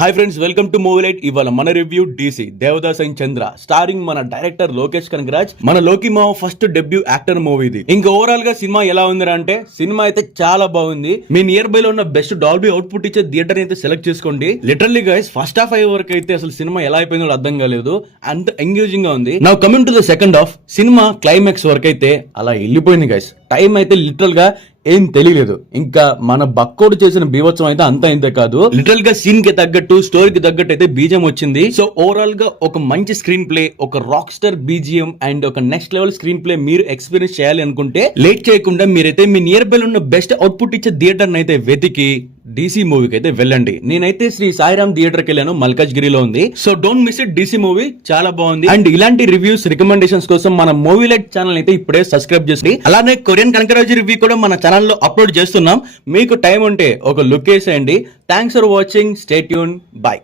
Hi friends, welcome to movie light. ఇవాళ మన review DC Devadas and Chandra starring మన director Lokesh Kanagaraj. మన లోకి మావ ఫస్ట్ డెబ్యూ యాక్టర్ మూవీ ఇది. ఇంకా ఓవరాల్ గా సినిమా ఎలా ఉందిరా అంటే సినిమా అయితే చాలా బాగుంది. మీ నియర్ బై లో ఉన్న బెస్ట్ డాల్బీ అవుట్పుట్ ఇచ్చే థియేటర్ అయితే సెలెక్ట్ చేసుకోండి. లిటరల్లీ గైస్ ఫస్ట్ హాఫ్ అయ్యే వరకు అయితే అసలు సినిమా ఎలా అయిపోయిందో అర్థం కాలేదు. అంత ఎంగేజింగ్ గా ఉంది. Now coming to the second half, cinema climax వరకు అయితే అలా వెళ్ళిపోయింది గైస్. టైం అయితే లిటరల్ గా ఏం తెలియలేదు. ఇంకా మన బక్కోడు చేసిన బీభత్సం అయితే అంతా ఇంతే కాదు. లిటరల్ గా సీన్ కి తగ్గట్టు స్టోరీకి తగ్గట్టు అయితే బీజిఎం వచ్చింది. సో ఓవరాల్ గా ఒక మంచి స్క్రీన్ ప్లే, ఒక రాక్ స్టార్ బీజిఎం అండ్ ఒక నెక్స్ట్ లెవెల్ స్క్రీన్ ప్లే మీరు ఎక్స్పీరియన్స్ చేయాలి అనుకుంటే లేట్ చేయకుండా మీరైతే మీ నియర్ బై ఉన్న బెస్ట్ అవుట్పుట్ ఇచ్చే థియేటర్ అయితే వెతికి డీసీ మూవీకి అయితే వెళ్ళండి. నేనైతే శ్రీ సాయిరామ్ థియేటర్ కి వెళ్ళాను, మల్కాజ్గిరిలో ఉంది. So don't miss it. DC movie చాలా బాగుంది. అండ్ ఇలాంటి రివ్యూస్ రికమెండేషన్స్ కోసం మన మూవీ లైట్ ఛానల్ అయితే ఇప్పుడే సబ్స్క్రైబ్ చేసి, అలానే కొరియన్ కనకరాజు రివ్యూ కూడా మన ఛానల్లో అప్లోడ్ చేస్తున్నాం. మీకు టైం ఉంటే ఒక లుక్ వేసేయండి. Thanks for watching. Stay tune. By.